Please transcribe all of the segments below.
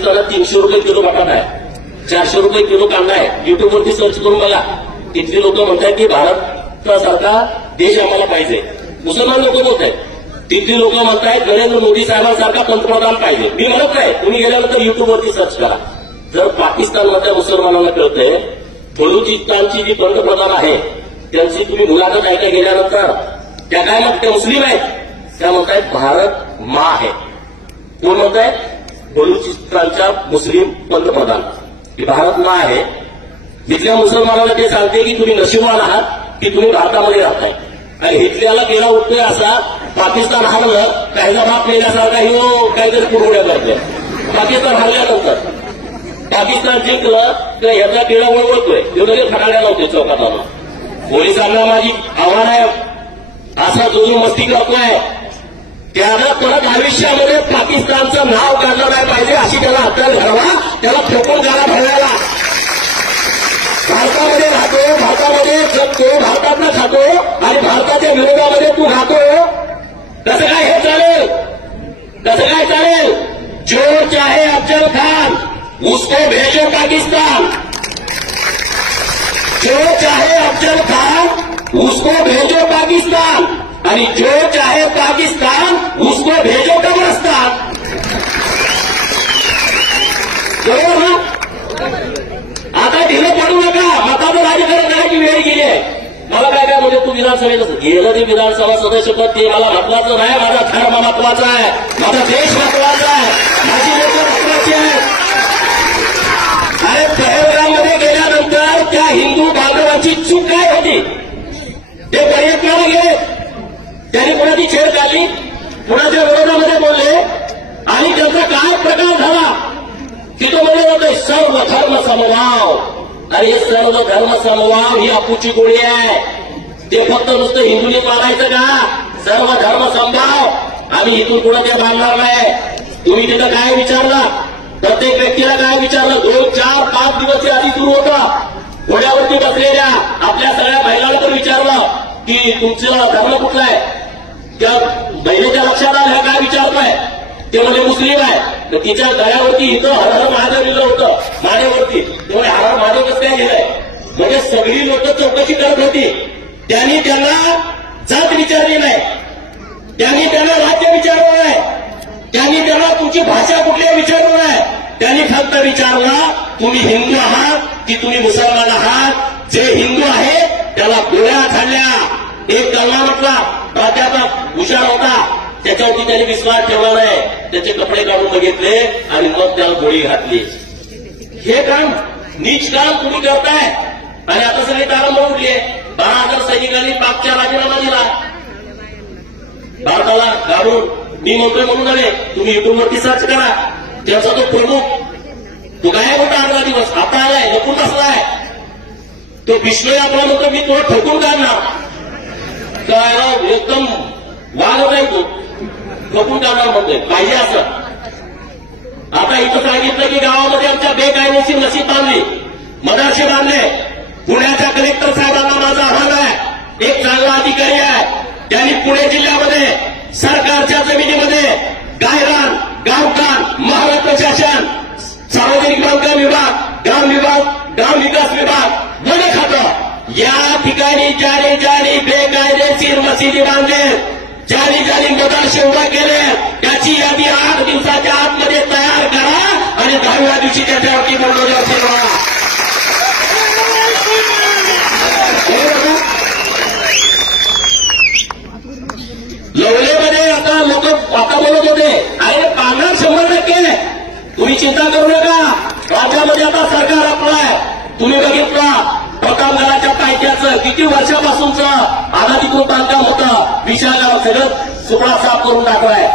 पाकिस्तानात 300 रुपये किलो मटण आहे, 400 रुपये किलो कांदा आहे. युट्यूबवरती सर्च करून बघा. तिथली लोक म्हणतात की भारतासारखा देश आम्हाला पाहिजे. मुसलमान लोक बोलत आहेत. तिथली लोक म्हणतायत नरेंद्र मोदी साहेबांसारखा पंतप्रधान पाहिजे. मी म्हणत नाही, तुम्ही गेल्यानंतर युट्यूबवरती सर्च करा. जर पाकिस्तानमधल्या मुसलमानांना कळतंय बलुचिस्तानची जी पंतप्रधान आहे त्यांची तुम्ही मुलाखत ऐका गेल्यानंतर त्या काय मग त्या मुस्लिम आहेत, त्या म्हणतायत भारत माँ आहे. कोण म्हणतायत? बलुचिस्तानच्या मुस्लिम पंतप्रधान की भारत माँ आहे. तिथल्या मुसलमानाला ते सांगते की तुम्ही नशीबवान आहात की तुम्ही भारतामध्ये राहताय. आणि हिटल्याला केला उठतोय असा पाकिस्तान हरलं काहीचा बाप नेण्यासारखा हो काहीतरी पुरवड्या करतोय. पाकिस्तान हरल्यानंतर पाकिस्तान जिंकलं तर ह्याचा किडा वळवळतोय. एवढे फटाड्या नव्हते चौकात आणून. पोलिसांना माझी आव्हान आहे, असा जो मस्ती करतोय त्यानं परत आयुष्यामध्ये पाकिस्तानचं नाव काढलं नाही पाहिजे अशी त्याला अक्कल घडवा. त्याला फेकून गाडा भरवायला. भारतामध्ये राहतो, भारतामध्ये जगतो, भारतातनं खातो आणि भारताच्या विरोधामध्ये तू राहतो. कसं काय हे चालेल? कसं काय चालेल? जो चाहे अफजल खान उसको भेजो पाकिस्तान. जो चाहे अफजल खान उसको भेजो पाकिस्तान आणि जो चाहे पाकिस्तान उसको भेजो कब्रिस्तान. बरोबर ना? आता ढिलं पडू नका. मताचं राजकारण करायची वेळ गेली आहे. मला काय काय म्हणजे तू विधानसभेत गेलं ते विधानसभा सदस्यपद ते मला महत्वाचं नाही. माझा धर्म महत्वाचा आहे, माझा देश महत्वाचा आहे, माझी लोक महत्वाची आहे. अरे पहलगाममध्ये गेल्यानंतर त्या हिंदू बांधवांची चूक काय होती? ते पर्यटनाला गेले, त्यांनी कुणाची छेड काढली, कुणाच्या विरोधामध्ये बोलले आणि त्यांचा काय प्रकार झाला तिथं म्हणले होते सर्व धर्म समभाव. अरे सर्व धर्म समभाव ही अपूची गोळी आहे. ते फक्त नुसतं हिंदूंनी पाळायचं का? सर्व धर्म समभाव आम्ही इथून पुढे ते मानणार नाही. तुम्ही तिथं काय विचारलं? प्रत्येक व्यक्तीला काय विचारलं? 2, 4, 5 दिवस आधी सुरू होतं. घोड्यावरती बसलेल्या आपल्या सगळ्या महिलांना तर विचारलं की तुमचा धर्म कुठला आहे? त्या महिलेच्या लक्षात आलं काय विचारतोय? ते म्हणजे मुस्लिम आहे. तर तिच्या गळ्यावरती इथं हर हर महादेव लिहिलं होतं मानेवरती. त्यामुळे हर हर महादेव कसं काय लिहिलंय? म्हणजे सगळी लोक चौकशी करत होती. त्यांनी त्यांना जात विचारली नाही, त्यांनी त्यांना राज्य विचारलं नाही, त्यांनी त्यांना तुमची भाषा कुठली आहे विचारलं नाही. त्यांनी फक्त विचारलं तुम्ही हिंदू आहात की तुम्ही मुसलमान आहात. जे हिंदू आहे त्याला गोळ्या खाल्ल्या. एक कलमा म्हटला प्राध्यापक हुशार होता, त्याच्यावरती त्यांनी विश्वास ठेवला नाही. त्याचे कपडे काढून बघितले आणि मग त्याला गोळी घातली. हे काम नीच काम तुम्ही करताय. आणि आता सगळी तारंबळ उठली आहे. 12,000 सैनिकांनी पाकच्या राजीनामा दिला. भारताला घालून मी म्हणतोय म्हणून नव्हे, तुम्ही युट्यूबवरती सर्च करा. त्याचा तो प्रमुख तो गायब होता 18 दिवस, आता आलाय लपून बसलाय. तो विश्व आपला म्हणतो मी तुला ठोकून काढणार. काय एकदम वाद होत आहे तो लपून काढणार म्हणतोय पाहिजे असं. आता इथं सांगितलं की गावामध्ये आमच्या बेकायदेशीर नशीब बांधली, मदरसे बांधले. पुण्याच्या कलेक्टर साहेबांना माझा आव्हान आहे, एक चांगला अधिकारी आहे, त्यांनी पुणे जिल्ह्यामध्ये सरकारच्या जमिनीमध्ये गायरान, गावठाण, महाराज प्रशासन, सार्वजनिक बांधकाम विभाग, ग्राम विकास विभाग, वन खातं या ठिकाणी ज्याने बेकायदेशीर मशिदी बांधले, ज्याने मदरसे उभा केले त्याची यादी 8 दिवसाच्या आतमध्ये तयार करा आणि 10व्या दिवशी त्याच्यावरती बुलडोजर फिरवा. लवलेमध्ये आता लोक आता बोलत होते अरे पालक 100%. तुम्ही चिंता करू नका. राज्यामध्ये आता सरकार आपलं आहे. तुम्ही बघितलं प्रतापगडाच्या पायथ्याचं किती वर्षापासूनचं अनाधिकृत बांधकाम होतं. विशाळगड सगळं सुपडा साफ करून टाकलाय.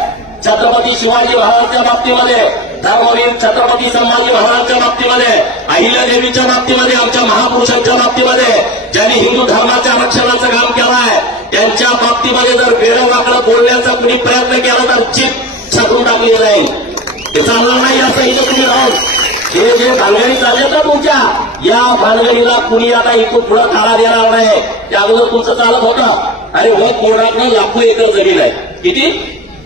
छत्रपती शिवाजी महाराजांच्या बाबतीमध्ये, धर्मवीर छत्रपती संभाजी महाराजांच्या बाबतीमध्ये, अहिल्यादेवीच्या बाबतीमध्ये, आमच्या महापुरुषांच्या बाबतीमध्ये ज्यांनी हिंदू धर्माच्या रक्षणाचं काम केलं आहे त्यांच्या बाबतीमध्ये जर वेळोवाकडं बोलण्याचा कुणी प्रयत्न केला तर चिप छापून टाकली जाईल. ते चालणार नाही असं इथं तुम्ही राहून हे जे भानगडी चालले ना तुमच्या या भानगडीला कुणी आता इथून पुढं थाळा देणार नाही. त्या अगोदर तुमचं चालत होतं. अरे व कोर्टातनं लाखो एकर जमीन आहे. किती?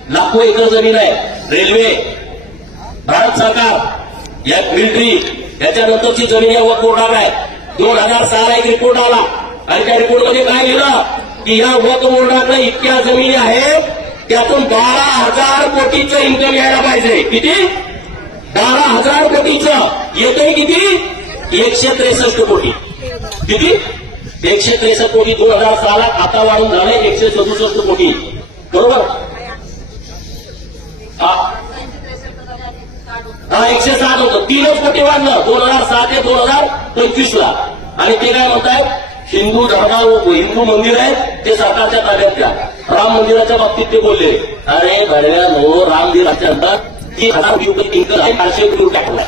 लाखो एकर जमीन आहे. रेल्वे, भारत सरकार या मिलिटरी याच्यानंतरची जमीन या वक्फ बोर्डाला आहे. 2006 एक रिपोर्ट आला आणि त्या रिपोर्टमध्ये काय लिहिलं की या वक्फ बोर्डाकडे इतक्या जमिनी आहेत त्यातून 12,000 कोटीचं इन्कम यायला पाहिजे. किती? 12,000 कोटीचं. येतंय किती? 163 कोटी. किती? 163 कोटी. 2006 खाता वाढून झाले 167 कोटी. बरोबर? हा 160 होतं. 3 कोटी वाढलं 2006 ते 2025 ला. आणि ते काय म्हणतायत हिंदू हिंदू मंदिर आहेत ते सरकारच्या ताब्यात द्या. राम मंदिराच्या बाबतीत ते बोलले अरे भडव्यानो राम मंदिराच्या अंतर 30,000 कोटी इन्कम आहे 400 कोटी टाकला.